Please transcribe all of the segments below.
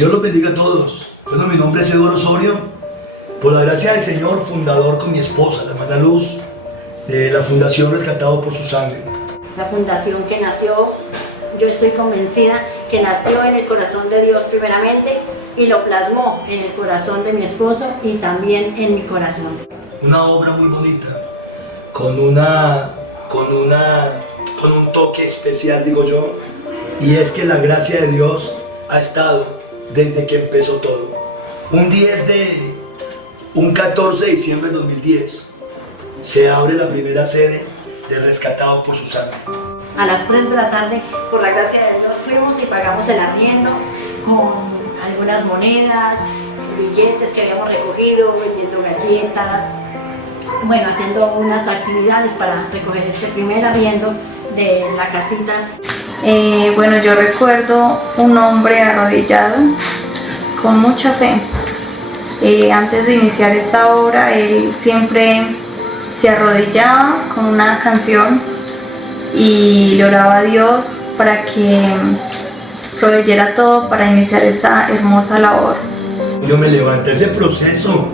Dios los bendiga a todos. Bueno, mi nombre es Eduardo Osorio. Por la gracia del Señor, fundador con mi esposa, la hermana Luz, de la Fundación Rescatado por su Sangre. La fundación que nació, yo estoy convencida que nació en el corazón de Dios primeramente y lo plasmó en el corazón de mi esposo y también en mi corazón. Una obra muy bonita, con un toque especial, digo yo, y es que la gracia de Dios ha estado desde que empezó todo. Un 14 de diciembre de 2010 se abre la primera sede de Rescatado por su Sangre. A las 3 de la tarde, por la gracia de Dios, fuimos y pagamos el arriendo con algunas monedas, billetes que habíamos recogido, vendiendo galletas, bueno, haciendo unas actividades para recoger este primer arriendo de la casita. Bueno, yo recuerdo un hombre arrodillado con mucha fe. Antes de iniciar esta obra, él siempre se arrodillaba con una canción y le oraba a Dios para que proveyera todo para iniciar esta hermosa labor. Yo me levanté ese proceso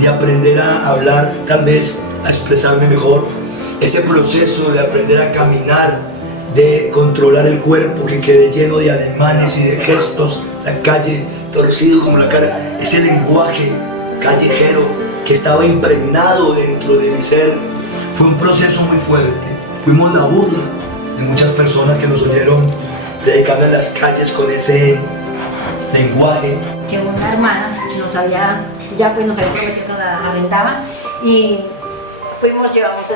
de aprender a hablar, tal vez a expresarme mejor, ese proceso de aprender a caminar, de controlar el cuerpo, que quede lleno de ademanes y de gestos, la calle torcido como la cara, ese lenguaje callejero que estaba impregnado dentro de mi ser. Fue un proceso muy fuerte. Fuimos la burla de muchas personas que nos oyeron predicando en las calles con ese lenguaje. Que una hermana nos había prometido que la arrendaba y llevamos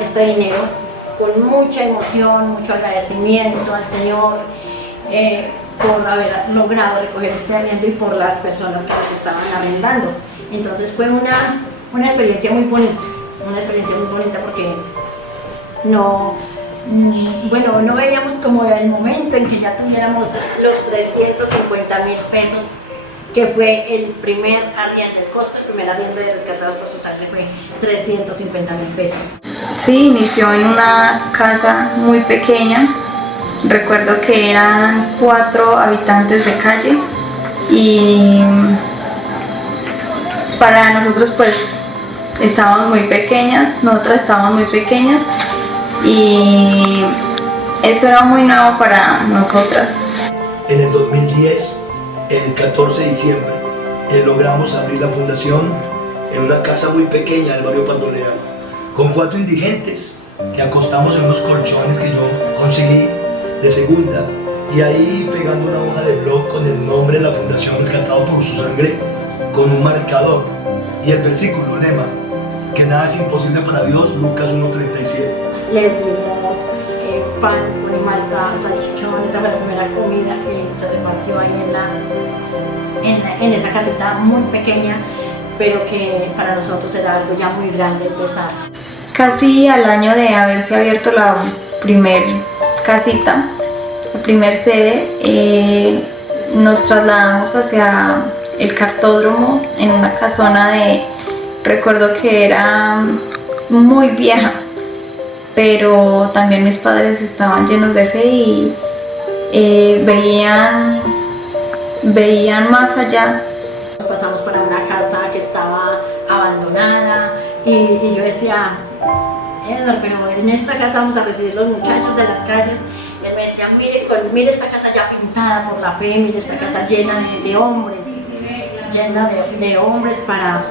este dinero con mucha emoción, mucho agradecimiento al Señor por haber logrado recoger este arriendo y por las personas que nos estaban arrendando. Entonces fue una experiencia muy bonita, porque no veíamos como el momento en que ya tuviéramos los 350,000 pesos, que fue el primer arriendo, el costo del primer arriendo de Rescatados por su Sangre fue 350,000 pesos. Sí, inició en una casa muy pequeña. Recuerdo que eran 4 habitantes de calle y para nosotros pues nosotras estábamos muy pequeñas y esto era muy nuevo para nosotras. En el 2010, el 14 de diciembre, logramos abrir la fundación en una casa muy pequeña del barrio Pardonea, con 4 indigentes que acostamos en unos colchones que yo conseguí de segunda, y ahí pegando una hoja de blog con el nombre de la Fundación Rescatado por su Sangre, con un marcador y el versículo, lema, que nada es imposible para Dios, Lucas 1:37. Les dimos pan con malta, salchichón. Esa fue la primera comida que se repartió ahí en esa casita muy pequeña, pero que para nosotros era algo ya muy grande empezar. Casi al año de haberse abierto la primer casita, la primer sede, nos trasladamos hacia el cartódromo en una casona recuerdo que era muy vieja, pero también mis padres estaban llenos de fe y veían más allá. Pasamos para una casa que estaba abandonada y yo decía, Edward, pero en esta casa vamos a recibir los muchachos de las calles. Él me decía, mire esta casa ya pintada por la fe, mire esta casa llena de hombres, para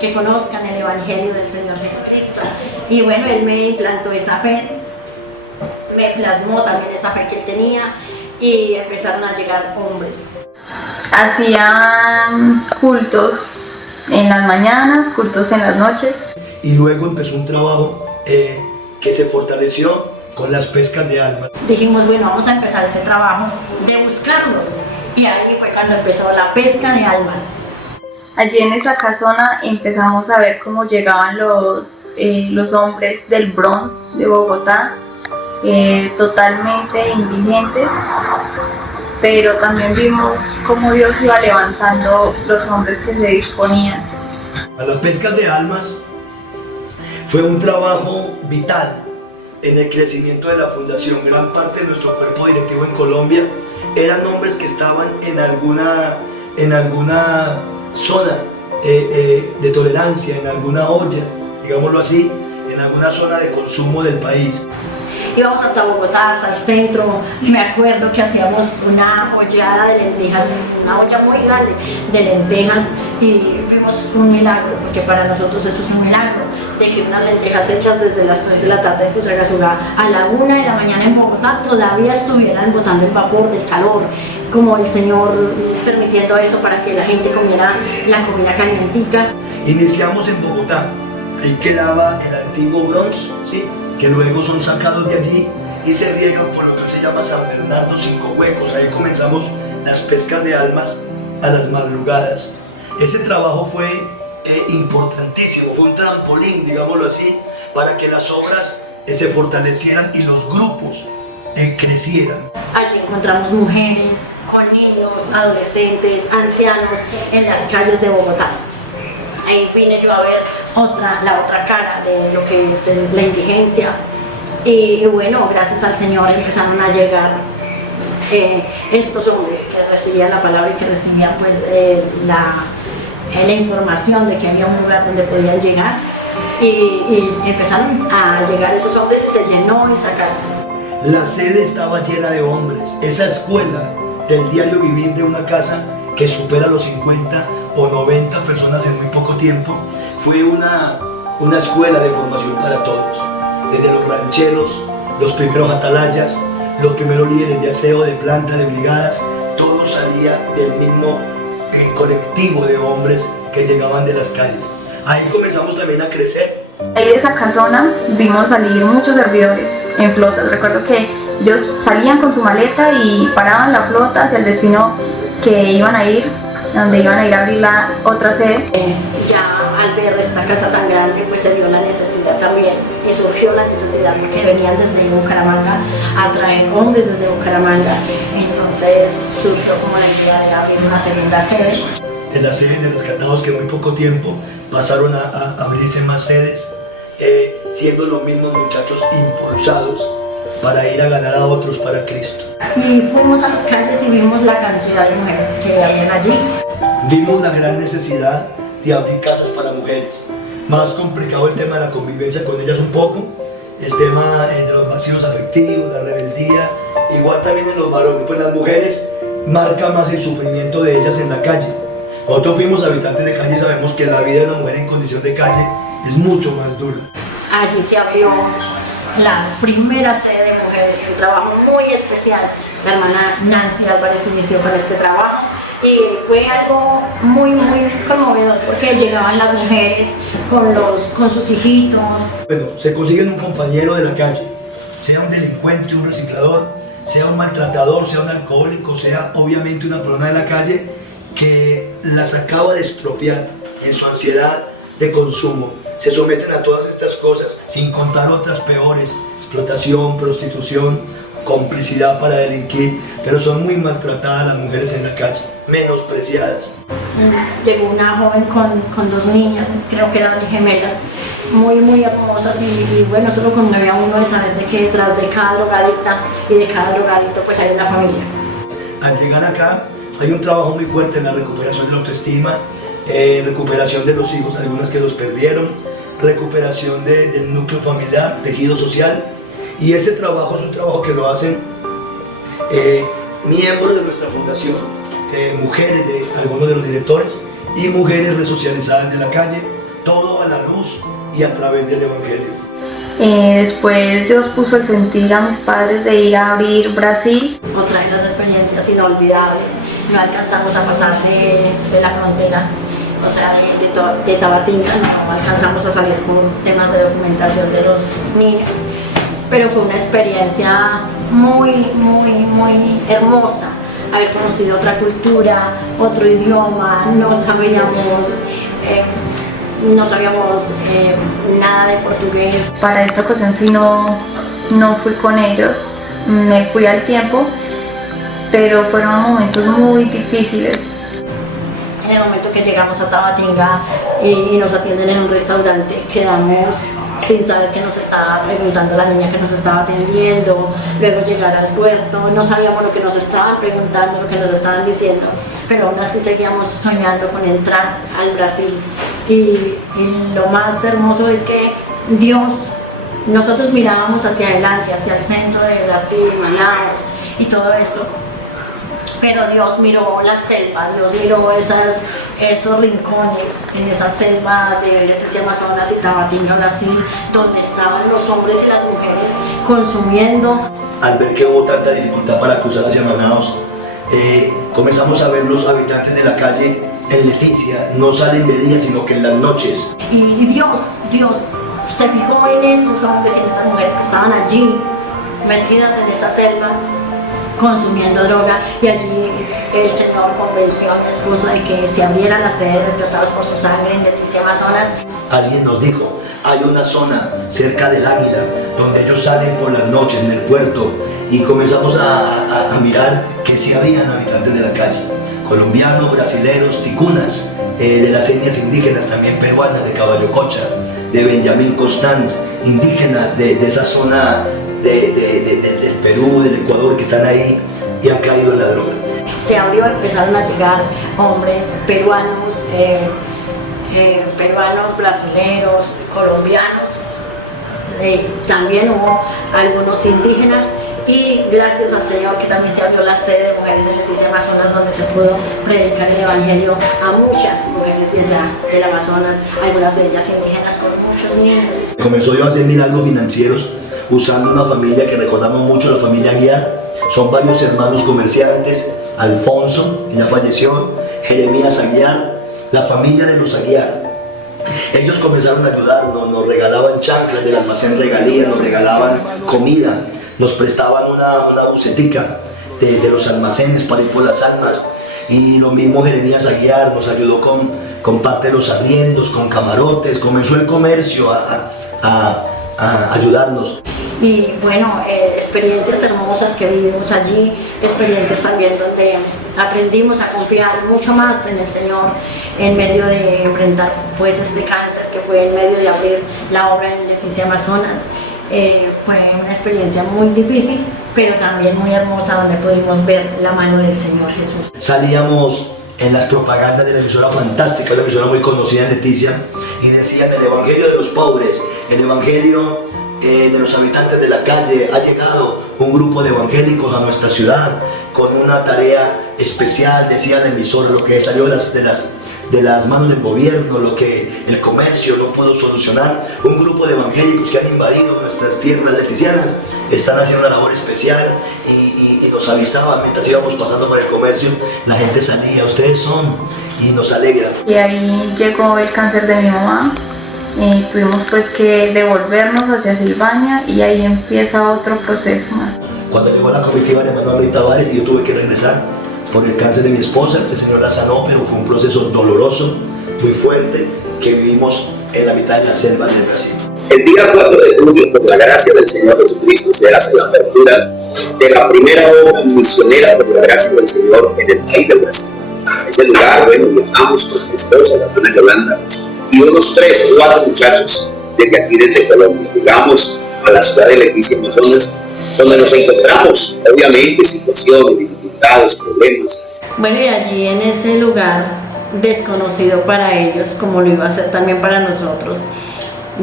que conozcan el Evangelio del Señor Jesucristo. Y bueno, él me implantó esa fe, me plasmó también esa fe que él tenía y empezaron a llegar hombres. Hacían cultos en las mañanas, cultos en las noches. Y luego empezó un trabajo que se fortaleció con las pescas de almas. Dijimos, bueno, vamos a empezar ese trabajo de buscarlos. Y ahí fue cuando empezó la pesca de almas. Allí en esa casona empezamos a ver cómo llegaban los hombres del Bronx de Bogotá, totalmente indigentes, pero también vimos cómo Dios iba levantando los hombres que se disponían. A las pescas de almas fue un trabajo vital en el crecimiento de la fundación. Gran parte de nuestro cuerpo directivo en Colombia eran hombres que estaban en alguna zona de tolerancia, en alguna olla, digámoslo así, en alguna zona de consumo del país. Íbamos hasta Bogotá, hasta el centro. Me acuerdo que hacíamos una ollada de lentejas, una olla muy grande de lentejas, y vimos un milagro, porque para nosotros eso es un milagro, de que unas lentejas hechas desde las 3 de la tarde en Fusagasugá a la 1 de la mañana en Bogotá todavía estuvieran botando el vapor del calor, como el Señor permitiendo eso para que la gente comiera la comida calientica. Iniciamos en Bogotá, ahí quedaba el antiguo Bronx, ¿sí?, que luego son sacados de allí y se riegan por lo que se llama San Bernardo 5 Huecos. Ahí comenzamos las pescas de almas a las madrugadas. Ese trabajo fue importantísimo, fue un trampolín, digámoslo así, para que las obras se fortalecieran y los grupos crecieran. Allí encontramos mujeres con niños, adolescentes, ancianos en las calles de Bogotá. Ahí vine yo a ver la otra cara de lo que es la indigencia, y bueno, gracias al Señor empezaron a llegar estos hombres que recibían la palabra y que recibían pues la información de que había un lugar donde podían llegar, y empezaron a llegar esos hombres y se llenó esa casa. La sede estaba llena de hombres. Esa escuela del diario vivir de una casa que supera los 50 o 90 personas en muy poco tiempo, fue una escuela de formación para todos, desde los rancheros, los primeros atalayas, los primeros líderes de aseo, de planta, de brigadas. Todo salía del mismo colectivo de hombres que llegaban de las calles. Ahí comenzamos también a crecer. Ahí de esa casona vimos salir muchos servidores en flotas. Recuerdo que ellos salían con su maleta y paraban la flota hacia el destino que iban a ir, donde iban a ir a abrir la otra sede. Ya al ver esta casa tan grande, pues se vio la necesidad también, y surgió la necesidad porque venían desde Bucaramanga a traer hombres desde Bucaramanga. Entonces surgió como la idea de abrir una segunda sede. De las sedes de rescatados, que en muy poco tiempo pasaron a abrirse más sedes, siendo los mismos muchachos impulsados para ir a ganar a otros para Cristo. Y fuimos a las calles y vimos la cantidad de mujeres que habían allí. Vimos la gran necesidad de abrir casas para mujeres. Más complicado el tema de la convivencia con ellas un poco, el tema de los vacíos afectivos, la rebeldía, igual también en los varones, pues las mujeres marca más el sufrimiento de ellas en la calle. Nosotros fuimos habitantes de calle y sabemos que la vida de una mujer en condición de calle es mucho más dura. Allí se abrió la primera sede de mujeres, un trabajo muy especial. La hermana Nancy Álvarez inició con este trabajo y fue algo muy conmovedor, porque llegaban las mujeres con sus hijitos. Bueno, se consiguen un compañero de la calle, sea un delincuente, un reciclador, sea un maltratador, sea un alcohólico, sea obviamente una persona de la calle que las acaba de estropear en su ansiedad de consumo. Se someten a todas estas cosas, sin contar otras peores: explotación, prostitución, complicidad para delinquir, pero son muy maltratadas las mujeres en la calle, menospreciadas. Llegó una joven con 2 niñas, creo que eran gemelas, muy hermosas, y bueno, eso lo conmueve a uno de saber de que detrás de cada drogadicta y de cada drogadicto pues hay una familia. Al llegar acá hay un trabajo muy fuerte en la recuperación de la autoestima, recuperación de los hijos, algunas que los perdieron, recuperación del núcleo familiar, tejido social, y ese trabajo es un trabajo que lo hacen miembros de nuestra fundación, mujeres de algunos de los directores y mujeres resocializadas de la calle, todo a la luz y a través del Evangelio. Después Dios puso el sentir a mis padres de ir a abrir Brasil. Otra de las experiencias inolvidables, no alcanzamos a pasar de la frontera, o sea, de Tabatinga, no alcanzamos a salir por temas de documentación de los niños, pero fue una experiencia muy hermosa, haber conocido otra cultura, otro idioma. No sabíamos nada de portugués. Para esta ocasión sí no fui con ellos, me fui al tiempo, pero fueron momentos muy difíciles. En el momento que llegamos a Tabatinga y nos atienden en un restaurante, quedamos sin saber qué nos estaba preguntando la niña que nos estaba atendiendo, luego llegar al puerto, no sabíamos lo que nos estaban preguntando, lo que nos estaban diciendo, pero aún así seguíamos soñando con entrar al Brasil. Y lo más hermoso es que Dios, nosotros mirábamos hacia adelante, hacia el centro de Brasil, Manaus y todo esto, pero Dios miró la selva, Dios miró esos rincones en esa selva de Leticia, Amazonas y Tabatinga, Brasil, donde estaban los hombres y las mujeres consumiendo. Al ver que hubo tanta dificultad para cruzar hacia Manaus, comenzamos a ver los habitantes de la calle en Leticia, no salen de día sino que en las noches. Y Dios se fijó en esos hombres y en esas mujeres que estaban allí, metidas en esa selva, consumiendo droga, y allí el Señor convenció a mi esposa de que se abrieran las sedes rescatados por su sangre en Leticia, Amazonas. Alguien nos dijo, hay una zona cerca del Águila donde ellos salen por las noches en el puerto, y comenzamos a mirar que sí habían habitantes de la calle, colombianos, brasileños, ticunas, de las etnias indígenas también peruanas, de Caballococha, de Benjamín Constanz, indígenas de esa zona del Perú, del Ecuador, que están ahí y han caído en la droga. Se abrió, empezaron a llegar hombres peruanos, brasileños, colombianos, también hubo algunos indígenas, y gracias al Señor que también se abrió la sede de mujeres en Leticia, Amazonas, donde se pudo predicar el evangelio a muchas mujeres de allá, del Amazonas, algunas de ellas indígenas con muchos niños. Comenzó yo a hacer milagros financieros usando una familia que recordamos mucho, la familia Aguiar. Son varios hermanos comerciantes, Alfonso, que ya falleció, Jeremías Aguiar, la familia de los Aguiar. Ellos comenzaron a ayudarnos, nos regalaban chanclas del almacén Regalía, nos regalaban comida, nos prestaban una bucetica de los almacenes para ir por las almas, y lo mismo Jeremías Aguiar nos ayudó con parte de los arriendos, con camarotes. Comenzó el comercio a ayudarnos. Y bueno, experiencias hermosas que vivimos allí, experiencias también donde aprendimos a confiar mucho más en el Señor en medio de enfrentar pues este cáncer, que fue en medio de abrir la obra en Leticia, Amazonas. Fue una experiencia muy difícil, pero también muy hermosa, donde pudimos ver la mano del Señor Jesús. Salíamos en las propagandas de la emisora Fantástica, una emisora muy conocida en Leticia, y decían: el evangelio de los pobres, el evangelio de los habitantes de la calle. Ha llegado un grupo de evangélicos a nuestra ciudad con una tarea especial, decía la emisora, lo que salió de las manos del gobierno, lo que el comercio no pudo solucionar. Un grupo de evangélicos que han invadido nuestras tierras leticianas están haciendo una labor especial, y nos avisaban mientras íbamos pasando por el comercio. La gente salía: ustedes son, y nos alegra. Y ahí llegó el cáncer de mi mamá. Tuvimos pues que devolvernos hacia Silvania, y ahí empieza otro proceso más. Cuando llegó la comitiva de Manuel Luis Tavares y yo tuve que regresar por el cáncer de mi esposa, el Señor la sanó, pero fue un proceso doloroso, muy fuerte, que vivimos en la mitad de la selva del Brasil. El día 4 de julio, por la gracia del Señor Jesucristo, se hace la apertura de la primera obra misionera por la gracia del Señor en el país del Brasil. A ese lugar, bueno, viajamos con mi esposa, la hermana Yolanda, y unos 3 o 4 muchachos desde aquí, desde Colombia. Llegamos a la ciudad de Leticia, Amazonas, donde nos encontramos, obviamente, situaciones, dificultades, problemas. Bueno, y allí en ese lugar desconocido para ellos, como lo iba a ser también para nosotros,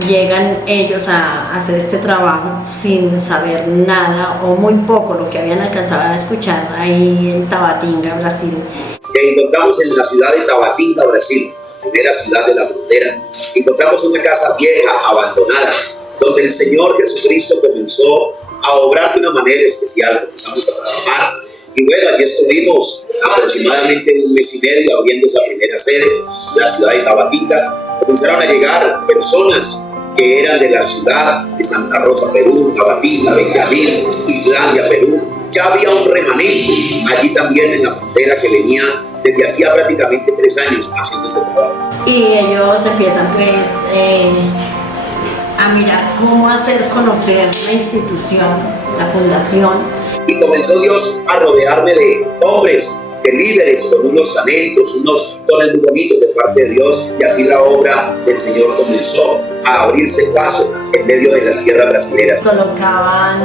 llegan ellos a hacer este trabajo sin saber nada o muy poco, lo que habían alcanzado a escuchar ahí en Tabatinga, Brasil. Te encontramos en la ciudad de Tabatinga, Brasil, primera ciudad de la frontera. Encontramos una casa vieja, abandonada, donde el Señor Jesucristo comenzó a obrar de una manera especial. Comenzamos a trabajar, y bueno, allí estuvimos aproximadamente 1 mes y medio abriendo esa primera sede, la ciudad de Tabatinga. Comenzaron a llegar personas que eran de la ciudad de Santa Rosa, Perú, Tabatinga, Benjamín, Islandia, Perú. Ya había un remanente allí también en la frontera que venía desde hacía prácticamente 3 años haciendo ese trabajo. Y ellos empiezan pues a mirar cómo hacer conocer la institución, la fundación. Y comenzó Dios a rodearme de hombres de líderes con unos talentos, unos dones muy bonitos de parte de Dios, y así la obra del Señor comenzó a abrirse paso en medio de las tierras brasileras. Colocaban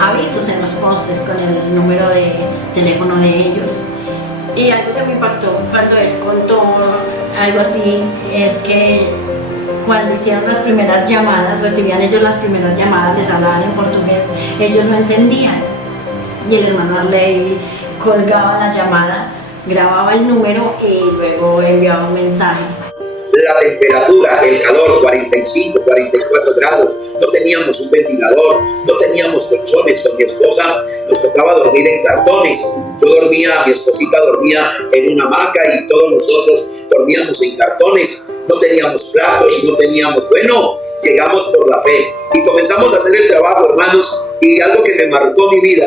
avisos en los postes con el número de teléfono de ellos. Y algo que me impactó cuando él contó algo así es que cuando hicieron las primeras llamadas, recibían ellos las primeras llamadas, les hablaban en portugués, ellos no entendían. Y el hermano Arley colgaba la llamada, grababa el número y luego enviaba un mensaje. La temperatura, el calor, 45, 44 grados, no teníamos un ventilador, no teníamos colchones. Con mi esposa nos tocaba dormir en cartones. Yo dormía, mi esposita dormía en una hamaca y todos nosotros dormíamos en cartones. No teníamos platos, no teníamos, bueno, llegamos por la fe y comenzamos a hacer el trabajo, hermanos, y algo que me marcó mi vida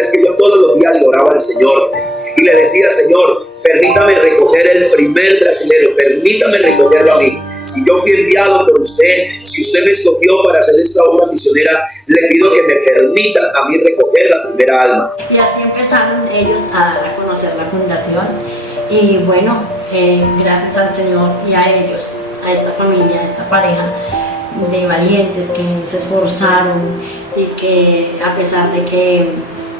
es que yo todos los días le oraba al Señor y le decía: Señor, permítame recoger el primer brasilero, permítame recogerlo a mí. Si yo fui enviado por usted, si usted me escogió para hacer esta obra misionera, le pido que me permita a mí recoger la primera alma. Y así empezaron ellos a dar a conocer la fundación. Y bueno, gracias al Señor y a ellos, a esta familia, a esta pareja de valientes que se esforzaron y que a pesar de que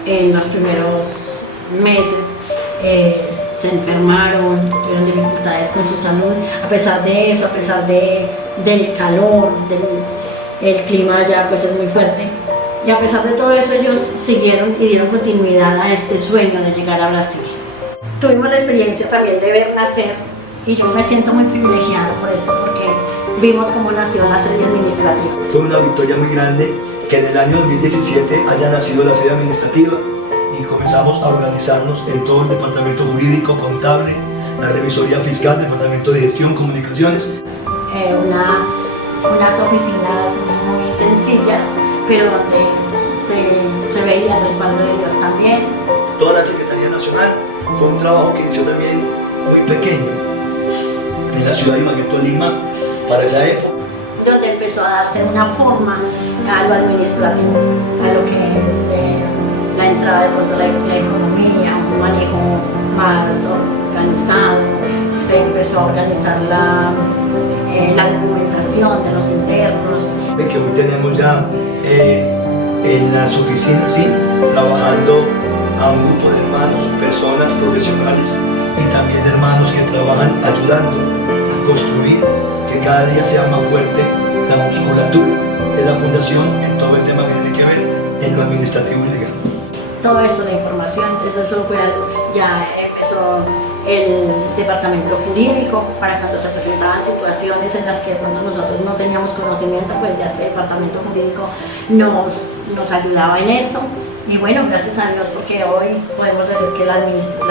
en los primeros meses se enfermaron, tuvieron dificultades con su salud, a pesar de eso, a pesar del calor, el clima allá pues es muy fuerte, y a pesar de todo eso ellos siguieron y dieron continuidad a este sueño de llegar a Brasil. Tuvimos la experiencia también de ver nacer, y yo me siento muy privilegiada por esto, porque vimos cómo nació la sede administrativa. Fue una victoria muy grande que en el año 2017 haya nacido la sede administrativa, y comenzamos a organizarnos en todo el departamento jurídico, contable, la revisoría fiscal, departamento de gestión, comunicaciones. Unas oficinas muy sencillas, pero donde se veía el respaldo de Dios también. Toda la Secretaría Nacional fue un trabajo que inició también muy pequeño en la ciudad de Ibagué, Lima, para esa época. Donde empezó a darse una forma a lo administrativo, a lo que es la entrada de pronto la economía, un manejo más organizado. Se empezó a organizar la documentación de los internos. Que hoy tenemos ya en las oficinas, sí, trabajando a un grupo de hermanos, personas profesionales y también hermanos que trabajan ayudando a construir que cada día sea más fuerte la musculatura de la fundación en todo el tema que tiene que ver en lo administrativo y legal. Todo esto, la información, entonces eso fue algo, ya empezó el departamento jurídico para cuando se presentaban situaciones en las que de pronto nosotros no teníamos conocimiento, pues ya este departamento jurídico nos ayudaba en esto. Y bueno, gracias a Dios, porque hoy podemos decir que la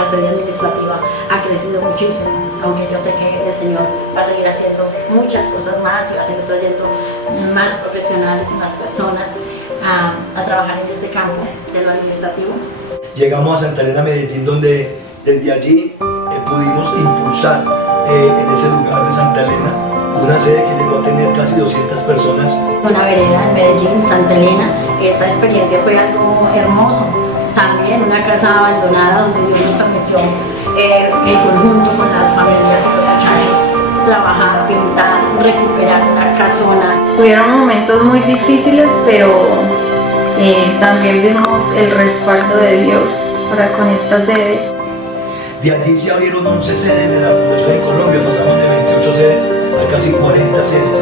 sede administrativa ha crecido muchísimo, aunque yo sé que el Señor va a seguir haciendo muchas cosas más y va a seguir trayendo más profesionales y más personas a trabajar en este campo de lo administrativo. Llegamos a Santa Elena, Medellín, donde desde allí pudimos impulsar en ese lugar de Santa Elena una sede que llegó a tener casi 200 personas. Una vereda en Medellín, Santa Elena, esa experiencia fue algo hermoso. También una casa abandonada donde Dios nos permitió en conjunto con las familias y los muchachos trabajar, pintar, recuperar una casona. Hubieron momentos muy difíciles, pero también vimos el respaldo de Dios para con esta sede. De allí se abrieron 11 sedes de la Fundación en Colombia, pasamos de 28 sedes a casi 40 sedes.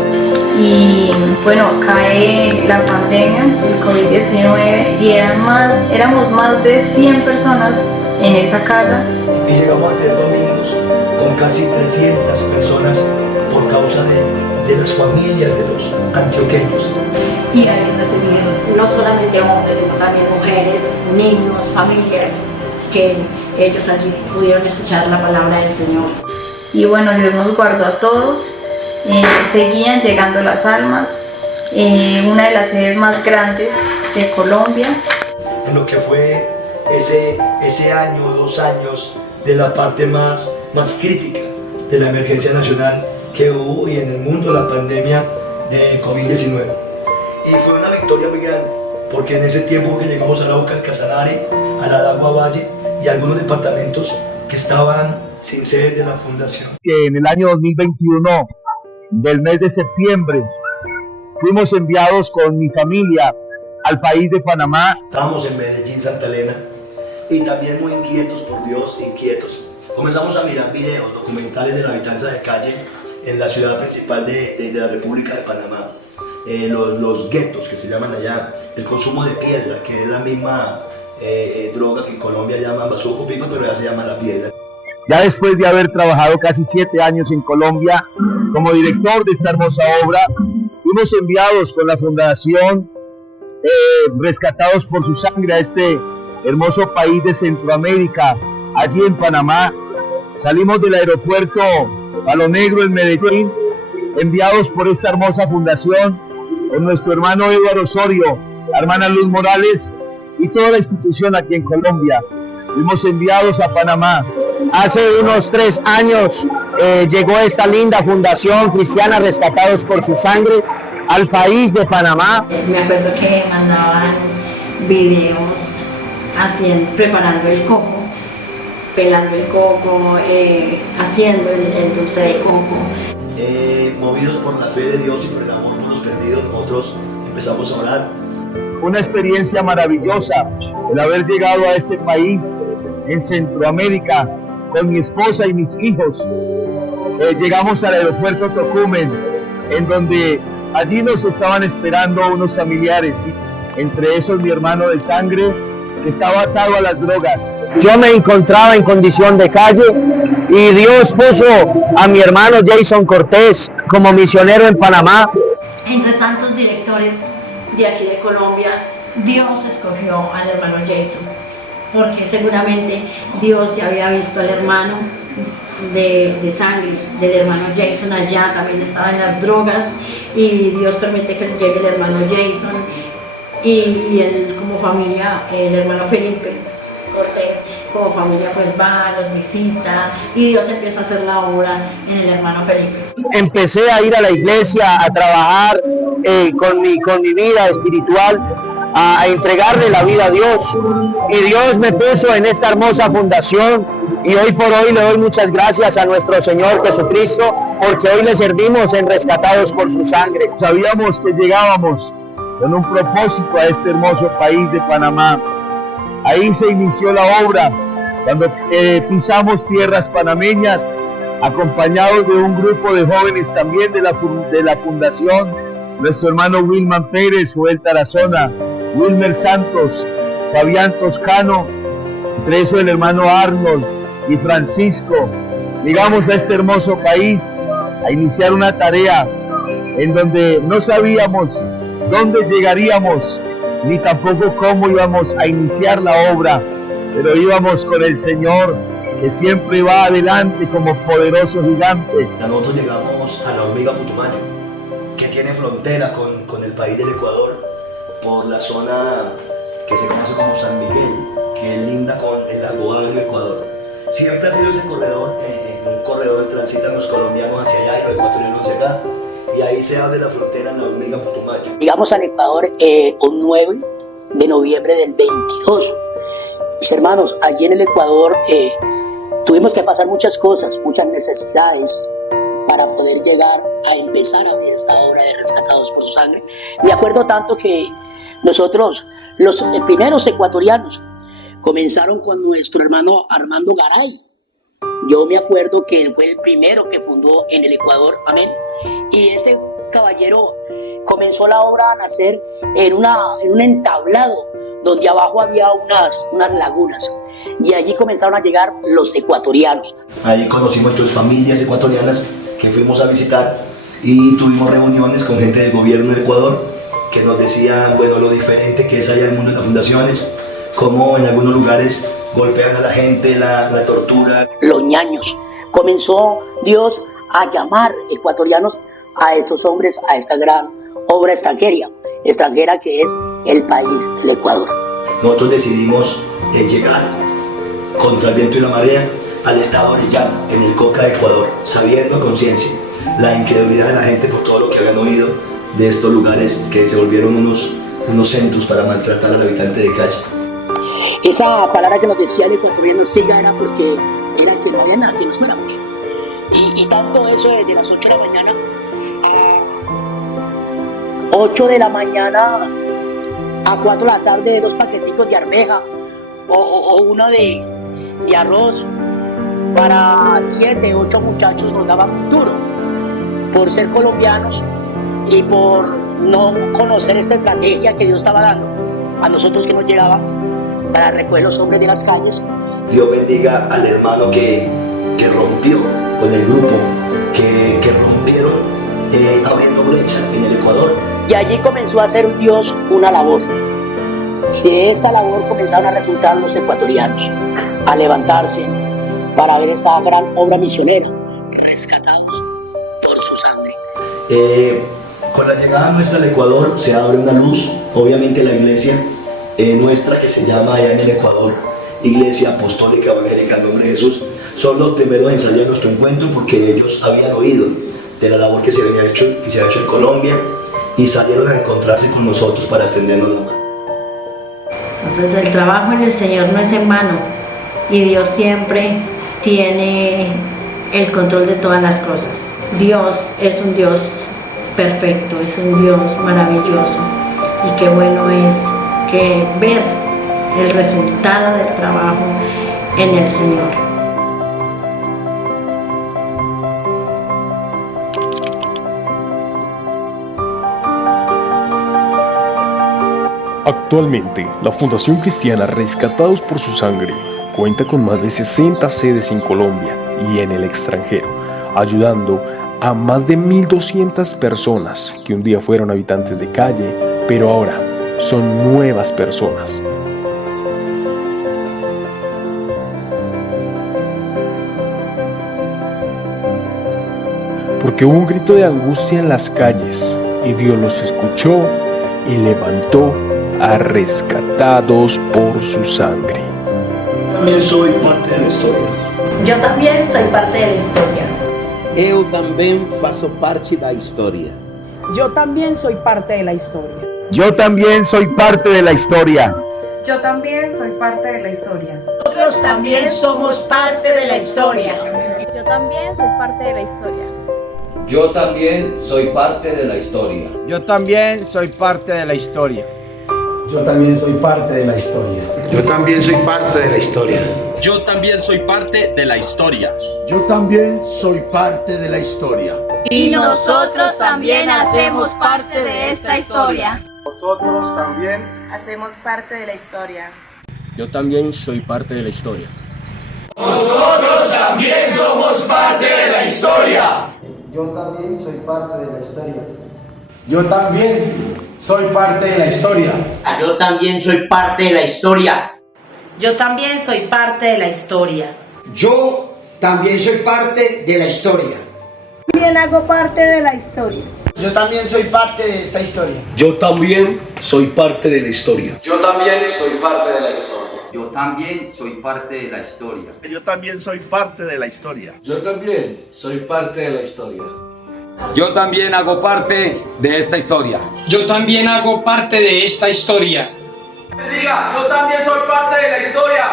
Y bueno, cae la pandemia, el COVID-19, y éramos más de 100 personas en esa casa. Y llegamos a tener domingos con casi 300 personas por causa de las familias de los antioqueños. Y ahí recibir no solamente hombres, sino también mujeres, niños, familias, que ellos allí pudieron escuchar la palabra del Señor. Y bueno, Dios nos guardó a todos, seguían llegando las almas, una de las sedes más grandes de Colombia. En lo que fue ese año o 2 años de la parte más crítica de la emergencia nacional que hubo y en el mundo, la pandemia de COVID-19. Y fue una victoria muy grande, porque en ese tiempo que llegamos a Arauca, al Casanare, a la Dagua Valle, y algunos departamentos que estaban sin sede de la fundación. Que en el año 2021, del mes de septiembre, fuimos enviados con mi familia al país de Panamá. Estábamos en Medellín, Santa Elena, y también muy inquietos por Dios, inquietos. Comenzamos a mirar videos, documentales de la habitanza de calle en la ciudad principal de la República de Panamá. Los guetos que se llaman allá, el consumo de piedra, que es la misma droga que en Colombia llaman bazuco pipa, pero ya se llama la piedra. Ya después de haber trabajado casi 7 años en Colombia como director de esta hermosa obra, fuimos enviados con la fundación Rescatados por su Sangre a este hermoso país de Centroamérica, allí en Panamá. Salimos del aeropuerto Palo Negro en Medellín, enviados por esta hermosa fundación, con nuestro hermano Eduardo Osorio, la hermana Luz Morales y toda la institución aquí en Colombia. Fuimos enviados a Panamá. Hace unos 3 años llegó esta linda fundación cristiana Rescatados por su Sangre al país de Panamá. Me acuerdo que mandaban videos preparando el coco, pelando el coco, haciendo el dulce de coco. Movidos por la fe de Dios y por el amor por los perdidos, nosotros empezamos a orar. Una experiencia maravillosa el haber llegado a este país en Centroamérica con mi esposa y mis hijos. Llegamos al aeropuerto Tocumen, en donde allí nos estaban esperando unos familiares, entre esos mi hermano de sangre, que estaba atado a las drogas. Yo me encontraba en condición de calle y Dios puso a mi hermano Jason Cortés como misionero en Panamá. Entre tantos directores de aquí de Colombia, Dios escogió al hermano Jason, porque seguramente Dios ya había visto al hermano de sangre, del hermano Jason allá, también estaba en las drogas, y Dios permite que llegue el hermano Jason, y él como familia, el hermano Felipe Cortés, como familia pues va, los visita, y Dios empieza a hacer la obra en el hermano Felipe. Empecé a ir a la iglesia, a trabajar con mi vida espiritual, a entregarle la vida a Dios, y Dios me puso en esta hermosa fundación, y hoy por hoy le doy muchas gracias a nuestro Señor Jesucristo, porque hoy le servimos en Rescatados por su Sangre. Sabíamos que llegábamos con un propósito a este hermoso país de Panamá. Ahí se inició la obra, cuando pisamos tierras panameñas, acompañados de un grupo de jóvenes también de la fundación, nuestro hermano Wilman Pérez, Joel Tarazona, Wilmer Santos, Fabián Toscano, entre eso el hermano Arnold y Francisco. Llegamos a este hermoso país a iniciar una tarea en donde no sabíamos dónde llegaríamos, ni tampoco cómo íbamos a iniciar la obra, pero íbamos con el Señor, que siempre va adelante como poderoso gigante. Nosotros llegamos a la hormiga Putumayo, que tiene frontera con el país del Ecuador, por la zona que se conoce como San Miguel, que linda con el lago Agrio, Ecuador. Siempre ha sido ese corredor, un corredor que transitan los colombianos hacia allá y los ecuatorianos hacia acá, y ahí se abre la frontera en la hormiga Putumayo. Llegamos al Ecuador un 9 de noviembre del 22. Mis hermanos, allí en el Ecuador tuvimos que pasar muchas cosas, muchas necesidades para poder llegar a empezar a ver esta obra de Rescatados por su Sangre. Me acuerdo tanto que nosotros, los primeros ecuatorianos, comenzaron con nuestro hermano Armando Garay. Yo me acuerdo que él fue el primero que fundó en el Ecuador, amén. Y este caballero comenzó la obra a nacer en un entablado donde abajo había unas lagunas, y allí comenzaron a llegar los ecuatorianos. Ahí conocimos dos familias ecuatorianas que fuimos a visitar y tuvimos reuniones con gente del gobierno del Ecuador que nos decían, bueno, lo diferente que es allá el mundo de las fundaciones, cómo en algunos lugares golpean a la gente, la tortura. Los ñaños. Comenzó Dios a llamar ecuatorianos a estos hombres a esta gran obra extranjera que es el país del Ecuador. Nosotros decidimos llegar contra el viento y la marea al estado Orellana, en el Cauca, Ecuador, sabiendo a conciencia la incredulidad de la gente por todo lo que habían oído de estos lugares que se volvieron unos centros para maltratar al habitante de calle. Esa palabra que nos decía el ecuatoriano siga era porque era que no había nada, que nos fuéramos. Y tanto eso desde las 8 de la mañana a 8 de la mañana a 4 de la tarde, 2 paqueticos de arveja o uno de arroz para 7, 8 muchachos nos daban duro por ser colombianos y por no conocer esta estrategia que Dios estaba dando a nosotros que nos llegaban para recoger los hombres de las calles. Dios bendiga al hermano que rompió con el grupo, que rompieron abriendo brecha en el Ecuador. Y allí comenzó a hacer Dios una labor. Y de esta labor comenzaron a resultar los ecuatorianos, a levantarse para ver esta gran obra misionera, rescatados por su sangre. Con la llegada nuestra al Ecuador se abre una luz, obviamente la iglesia nuestra que se llama allá en el Ecuador, Iglesia Apostólica Evangélica en nombre de Jesús, son los primeros en salir a nuestro encuentro porque ellos habían oído de la labor que se ha hecho en Colombia y salieron a encontrarse con nosotros para extendernos la mano. Entonces el trabajo en el Señor no es en vano y Dios siempre tiene el control de todas las cosas. Dios es un Dios perfecto, es un Dios maravilloso y qué bueno es que ver el resultado del trabajo en el Señor. Actualmente, la Fundación Cristiana Rescatados por su Sangre cuenta con más de 60 sedes en Colombia y en el extranjero, ayudando a más de 1.200 personas que un día fueron habitantes de calle, pero ahora son nuevas personas. Porque hubo un grito de angustia en las calles y Dios los escuchó y levantó a rescatados por su sangre. También soy parte de la historia. Yo también soy parte de la historia. Eu também faço parte da história. Yo también soy parte de la historia. Yo también soy parte de la historia. Yo también soy parte de la historia. Nosotros también somos parte de la historia. Yo también soy parte de la historia. Yo también soy parte de la historia. Yo también soy parte de la historia. Yo también soy parte de la historia. Yo también soy parte de la historia. Yo también soy parte de la historia. Yo también soy parte de la historia. Y nosotros también hacemos parte de esta historia. Nosotros también hacemos parte de la historia. Yo también soy parte de la historia. Nosotros también somos parte de la historia. Yo también soy parte de la historia. Yo también soy parte de la historia. Yo también soy parte de la historia. Yo también soy parte de la historia. Yo también soy parte de la historia. También hago parte de la historia. Yo también soy parte de esta historia. Yo también soy parte de la historia. Yo también soy parte de la historia. Yo también soy parte de la historia. Yo también soy parte de la historia. Yo también soy parte de la historia. Yo también hago parte de esta historia. Yo también hago parte de esta historia. Diga, yo también soy parte de la historia.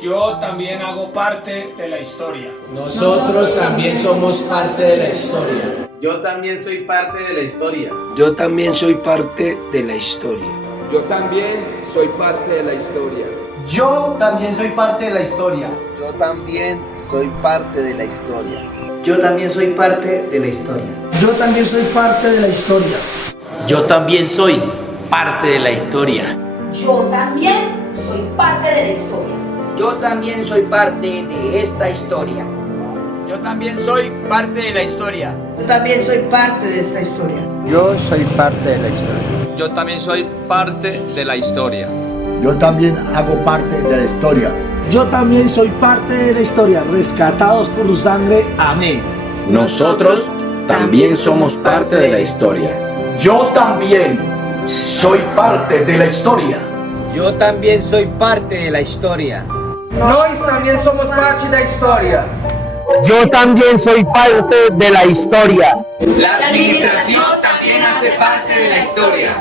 Yo también hago parte de la historia. Nosotros también somos parte de la historia. Yo también soy parte de la historia. Yo también soy parte de la historia. Yo también soy parte de la historia. Yo también soy parte de la historia. Yo también soy parte de la historia. Yo también soy parte de la historia. Yo también soy parte de la historia. Yo también soy parte de la historia. Yo también soy parte de la historia. Yo también soy parte de esta historia. Yo también soy parte de la historia. Yo también soy parte de esta historia. Yo soy parte de la historia. Yo también soy parte de la historia. Yo también hago parte de la historia. Yo también soy parte de la historia, rescatados por su sangre. Amén. Nosotros también somos parte de la historia. Yo también soy parte de la historia. Yo también soy parte de la historia. Nós también somos parte de la historia. Yo también soy parte de la historia. La administración también hace parte de la historia.